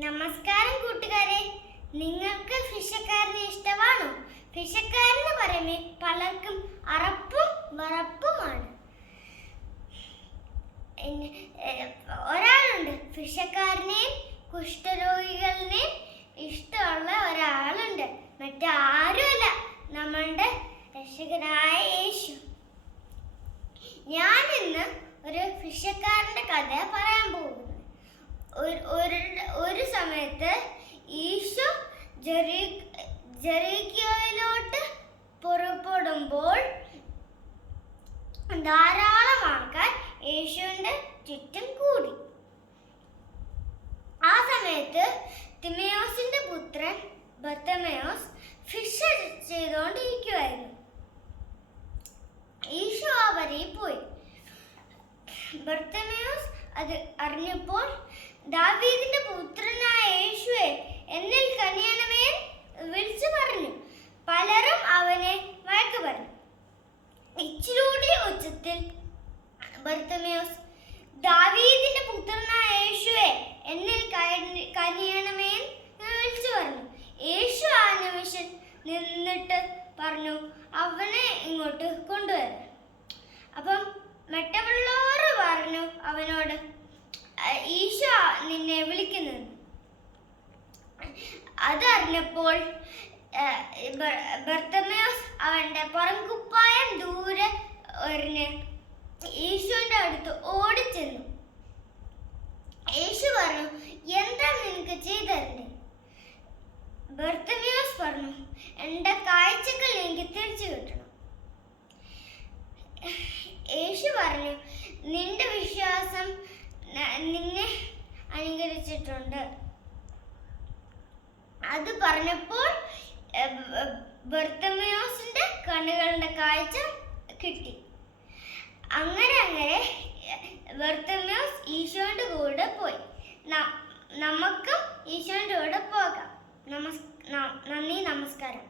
നമസ്കാരം കൂട്ടുകാരെ, നിങ്ങൾക്ക് ഫിഷക്കാരനെ ഇഷ്ടമാണോ? ഫിഷക്കാരെന്ന് പറയുമ്പോൾ പലർക്കും അറപ്പും വറപ്പുമാണ്. ഒരാളുണ്ട്, ഫിഷക്കാരനെയും കുഷ്ഠരോഗികളെയും ഇഷ്ടമുള്ള ഒരാളുണ്ട്. മറ്റാരുമല്ല, നമ്മളുടെ രക്ഷകനായ യേശു. ഞാൻ ഇന്ന് ഒരു ഫിഷക്കാരന്റെ കഥ പറയാൻ പോകുന്നു. ഒരു സമയത്ത് ഈശോ ജെറീക്കോയിലോട്ട് പുറപ്പെടുമ്പോൾ ധാരാളം ആൾക്കാർ യേശുവിന്റെ ചുറ്റും കൂടി. ആ സമയത്ത് തിമയോസിന്റെ പുത്രൻ ബർത്തമയോസ് ഫിഷ് ചെയ്തുകൊണ്ടിരിക്കുവായിരുന്നു. ഈശോ ആ വരയിൽ പോയി. ബർത്തമയോസ് അത് അറിഞ്ഞപ്പോൾ, ദാവീദിന്റെ പുത്രനായ യേശുവേ, എന്നിൽ കനിയണമേ വിളിച്ചു പറഞ്ഞു. പലരും അവനെ വഴക്ക് പറഞ്ഞു. ഇച്ചിലൂടെ ഉച്ചത്തിൽ ബർത്തമയോസ്, ദാവീദിന്റെ പുത്രനായ യേശുവേ, എന്നിൽ കനിയണമേ വിളിച്ചു പറഞ്ഞു. യേശു ആ നിമിഷം നിന്നിട്ട് പറഞ്ഞു, അവനെ ഇങ്ങോട്ട് കൊണ്ടുവരാൻ. അപ്പം മറ്റുള്ളവർ പറഞ്ഞു അവനോട്, ഈശോ നിന്നെ വിളിക്കുന്നു. അതറിഞ്ഞപ്പോൾ ബർത്തമയോസ് അവന്റെ പുറംകുപ്പായം ദൂരെ എറിഞ്ഞ് യേശുവിന്റെ അടുത്ത് ഓടിച്ചെന്നു. യേശു പറഞ്ഞു, എന്താ നിനക്ക് ചെയ്തരണ്ടേ? ബർത്തമയോസ് പറഞ്ഞു, എന്റെ കാഴ്ചകൾ എനിക്ക് തിരിച്ചു കിട്ടണം. യേശു പറഞ്ഞു, നിന്റെ വിശ്വാസം നിന്നെ അനുകരിച്ചിട്ടുണ്ട്. അത് പറഞ്ഞപ്പോൾ ബർത്തമയോസിന്റെ കണ്ണുകളുടെ കാഴ്ച കിട്ടി. അങ്ങനെ ബർത്തമയോസ് ഈശോയുടെ കൂടെ പോയി. നമുക്കും ഈശോയുടെ കൂടെ പോകാം. നന്ദി, നമസ്കാരം.